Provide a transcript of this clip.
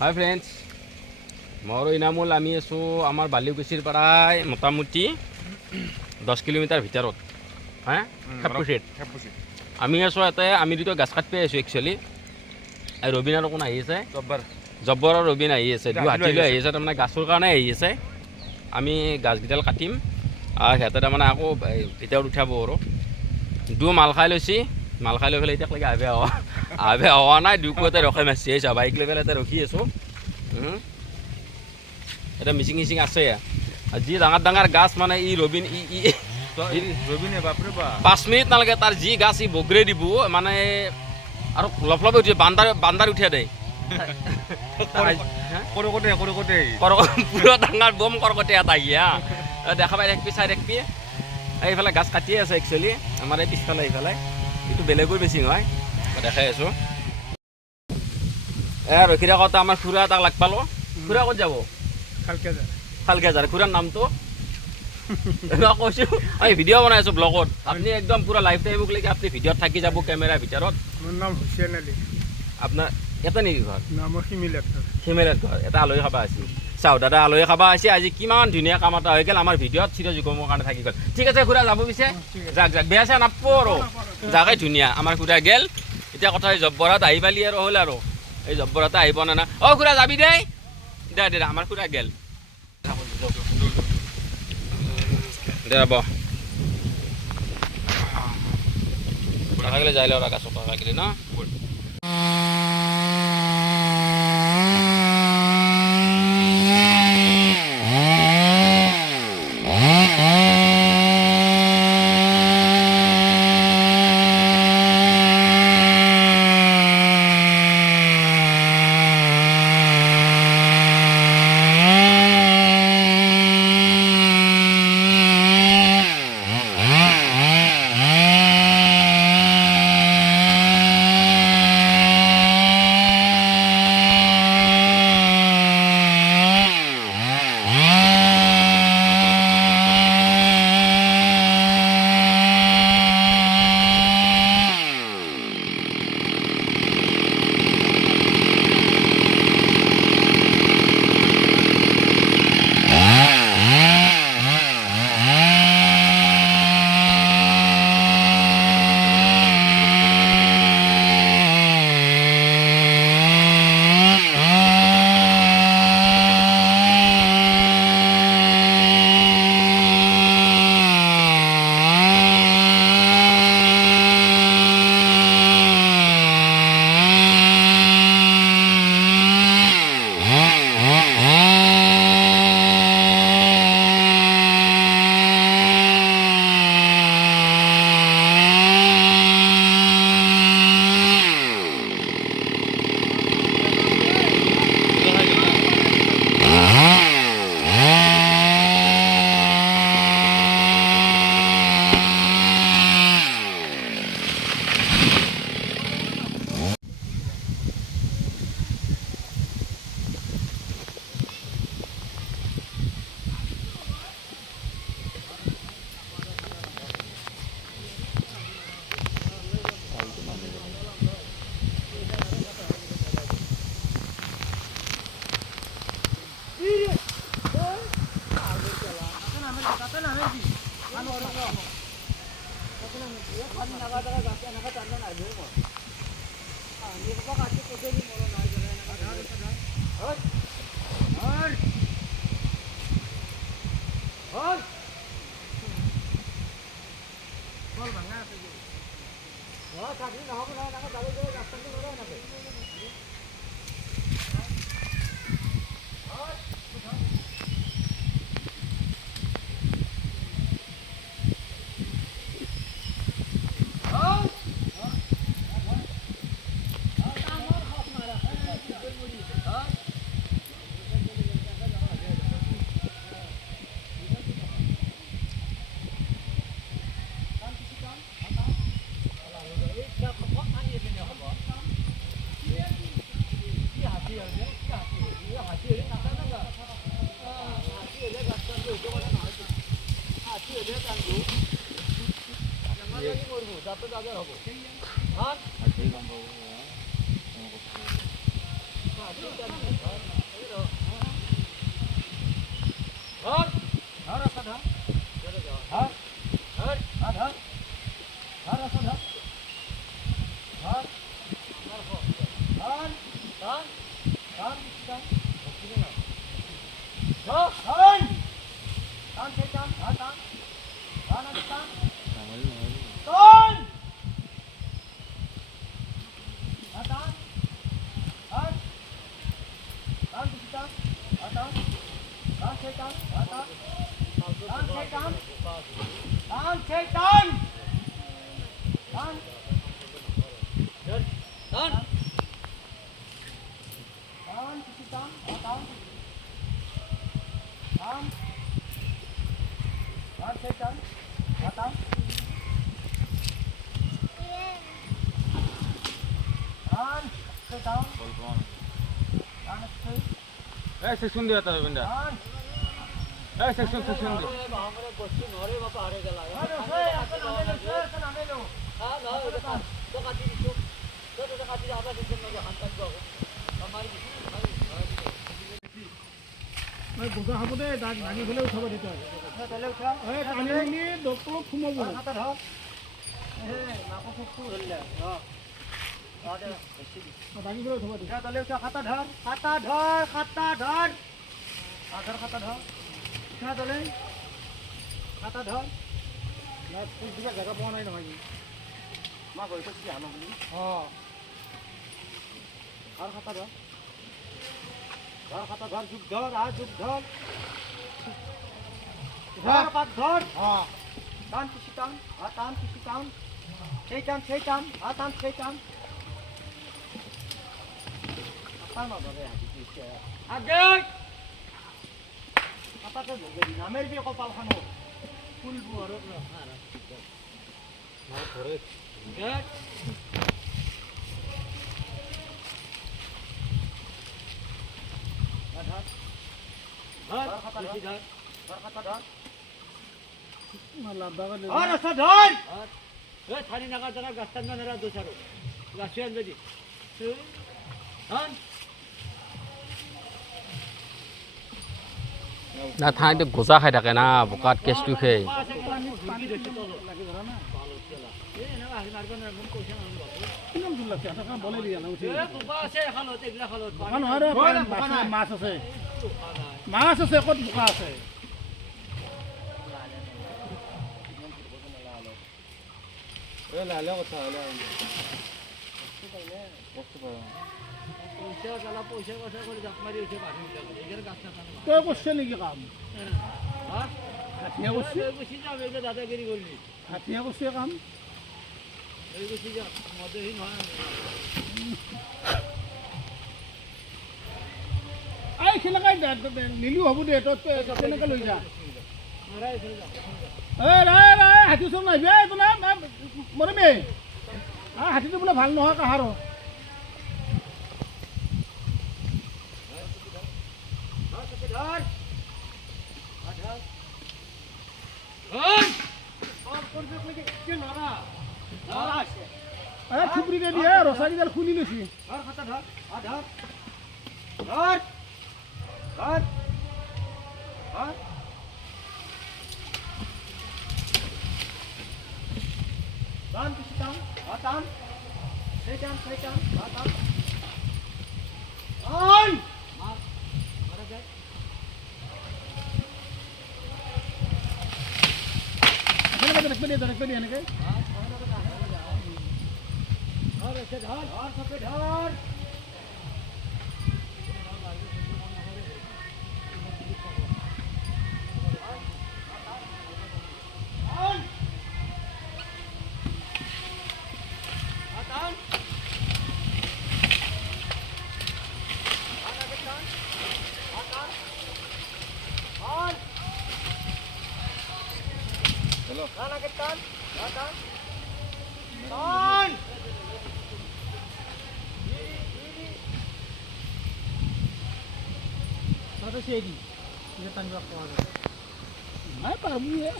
হাই friends, মোৰ ইনামুল। আমি আছোঁ আমাৰ বালিকুছিৰ পৰাই মোটামুটি 10 কিলোমিটাৰ ভিতৰত। হা খেপুচিত আমি আছোঁ। ইয়াতে আমি দুটা গাছ কাটিব আছোঁ একচুৱেলি। ৰবিন আৰু কোন আহি আছে? জব্বৰ আৰু ৰবিন আহি আছে। দুই হাতীলৈ আহি আছে, তাৰমানে গাছৰ কাৰণে আহি আছে। আমি গাছকেইডাল কাটিম আৰু সিহঁতে তাৰমানে আকৌ ভিতৰত উঠাব আৰু দু মাল খাই লৈছি। মাল খাই লৈ পেলাই এতিয়ালৈকে আহে হোৱা নাই। দুয়োতে ৰখাই মাৰিছে আহিছা বাইক লৈ পেলাই এতিয়া ৰখি আছোঁ। এতিয়া মিচিং চিচিং আছে। যি ডাঙৰ ডাঙৰ গাছ মানে ই ৰবিন ৰবিনে বাপৰে বাপ 5 মিনিট নালাগে তাৰ যি গাছ ই বগৰে দিব মানে আৰু লফলফে উঠে বান্দাৰ উঠিয়া দেই পুৰা ডাঙৰ বম কৰকটে এটা হা দেখা পাই একপি চাই একপি। এইফালে গাছ কাটিয়ে আছে একচুৱেলি আমাৰ এই পিছফালে। এইফালে এইটো বেলেগৰ বেছি নহয়, দেখাই আছোঁ। ৰখি থাকোঁতে আমাৰ খুৰা এটাক লাগ পালোঁ। খুৰা ক'ত যাব? খালকেজাৰ। খুৰাৰ নামটো কৈছোঁ। আমি ভিডিঅ' বনাই আছোঁ ব্লগত। আপুনি একদম পুৰা লাইফ টাইমক লৈকে আপুনি ভিডিঅ'ত থাকি যাব কেমেৰাৰ ভিতৰত। মোৰ নাম হুছেইন আলী। আপোনাৰ ইয়াতে নেকি ঘৰ? নামৰ শিমিলত ঘৰ। এটা আলহী খাব আছে। চাওঁ দাদা আলহী খাব আছে আজি। কিমান ধুনীয়া কাম এটা হৈ গ'ল আমাৰ ভিডিঅ'ত চিৰযুগমৰ কাৰণে থাকি গ'ল। ঠিক আছে খুৰা যাব পিছে যাক বেয়া চেয়া নাপাব আৰু জাগাই ধুনীয়া। আমাৰ খুৰা গেল। এতিয়া কথা জব্বৰাত আহি পালি আৰু হ'ল আৰু এই জব্বৰাতে আহিব না অ' খুৰা যাবি দেই দে আমাৰ খুৰা গেল দে ৰ'ব থাকিলে যাই লওঁ গাছত থাকিলে ন। সেকশন দিয়া তা বেন্দা সেকশন দি গোজা খাব দে দাগ ভাঙি ফেলে উঠাব দিতে টানি ডক্টৰক সোমাব ভাঙি ফেলে উঠাব দিতে খাতা ধৰ খাতা ধৰ খাতা ধৰ আধাৰ খাতা ধৰ তলে খাতা ধৰ কিবা জেগা পোৱা নাই নহয় মাক হয়তো কি আনো বুলি আৰু খাতা ধৰ খাতা ধর যুগ ধর আর যুগ ধর ধর পাত ধর টান কিছু টান আর টান কিছু টান সেই টান আর টান সেই টান আগে আপনাকে নামের যে কপাল খানো ফুলবো আর না ঠাইতে গোজা খাই থাকে না বোকাত কেঁচটো খাই মাছ আছে মাছ আছে ক'ত বোকা আছে তই করছে নাকি কাম হাতিয়া করছে দাদাগিরি করলি হাতিয়া করছে কাম আই খেলাকাই নিলিও হ'ব দে তই কেনেকৈ লৈ যা হাতী চব নাহিবি এইটো না মৰমে হাতীটো বোলে ভাল নহয় কাহাৰো থুপৰি দে দিয়ে ৰচাকেইডাল খুলি লৈছি দেখবে দিয়ে এনেকে Satu sih ini, kita tangkap apa? Apa kamu ya?